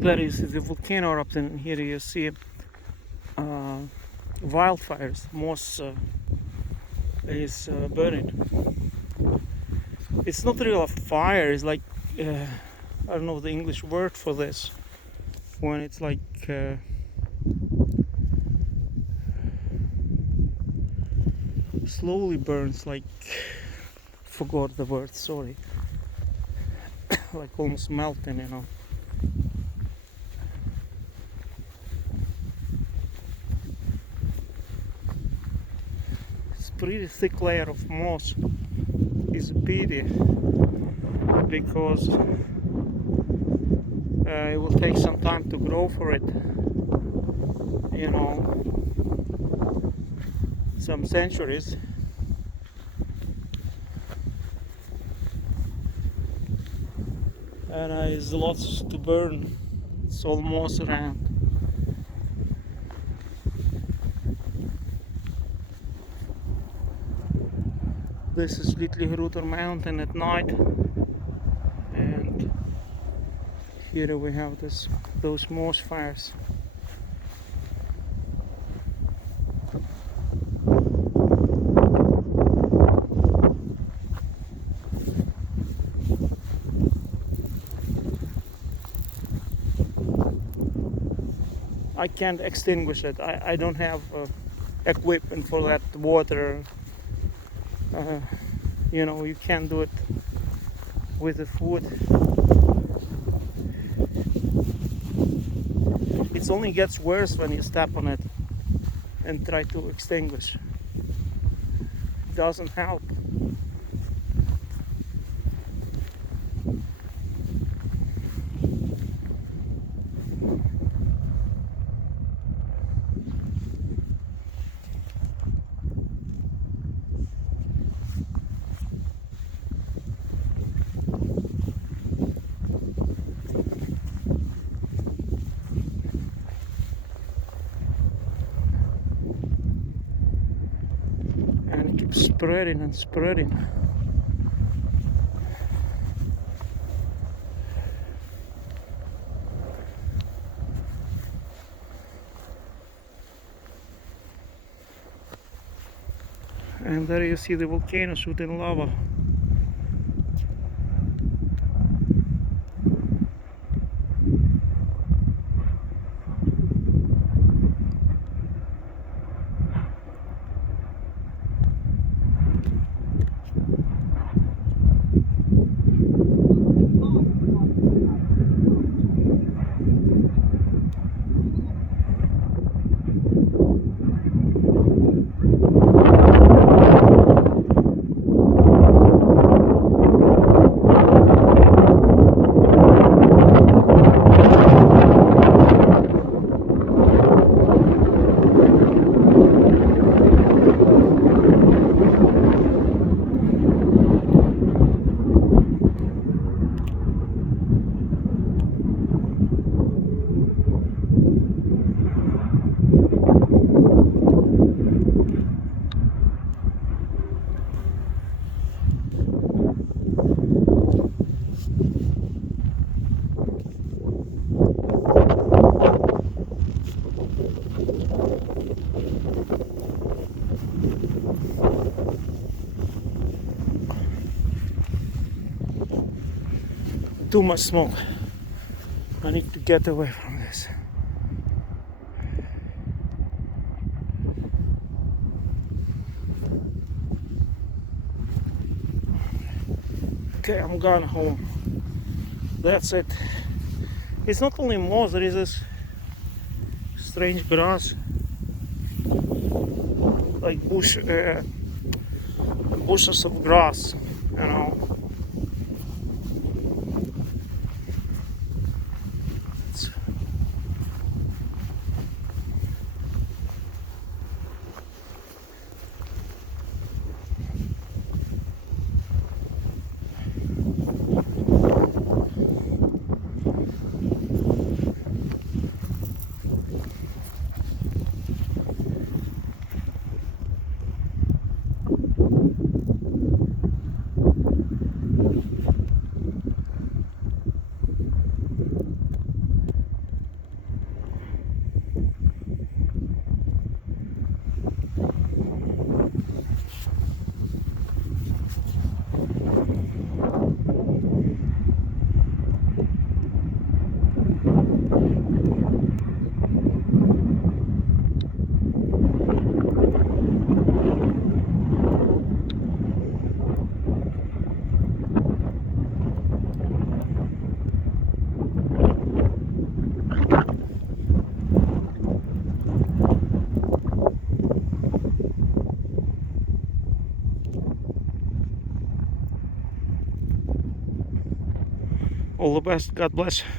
There is the volcano eruption, and here you see wildfires. Moss is burning. It's not really a fire. It's like I don't know the English word for this. When it's like slowly burns, like forgot the word. Sorry. Like almost melting, you know. It's pretty thick layer of moss. Is a pity because it will take some time to grow for it, you know, some centuries. And there's lots to burn. It's all moss around. This is Litlihrutur mountain at night, and here we have those moss fires. I can't extinguish it. I don't have equipment for that water. You know, you can't do it with the food. It only gets worse when you step on it and try to extinguish. It doesn't help. And it keeps spreading and spreading. And there you see the volcano shooting lava. Too much smoke. I need to get away from this. Okay, I'm gone home. That's it. It's not only moss, there is this strange grass, like bushes of grass, you know. All the best. God bless.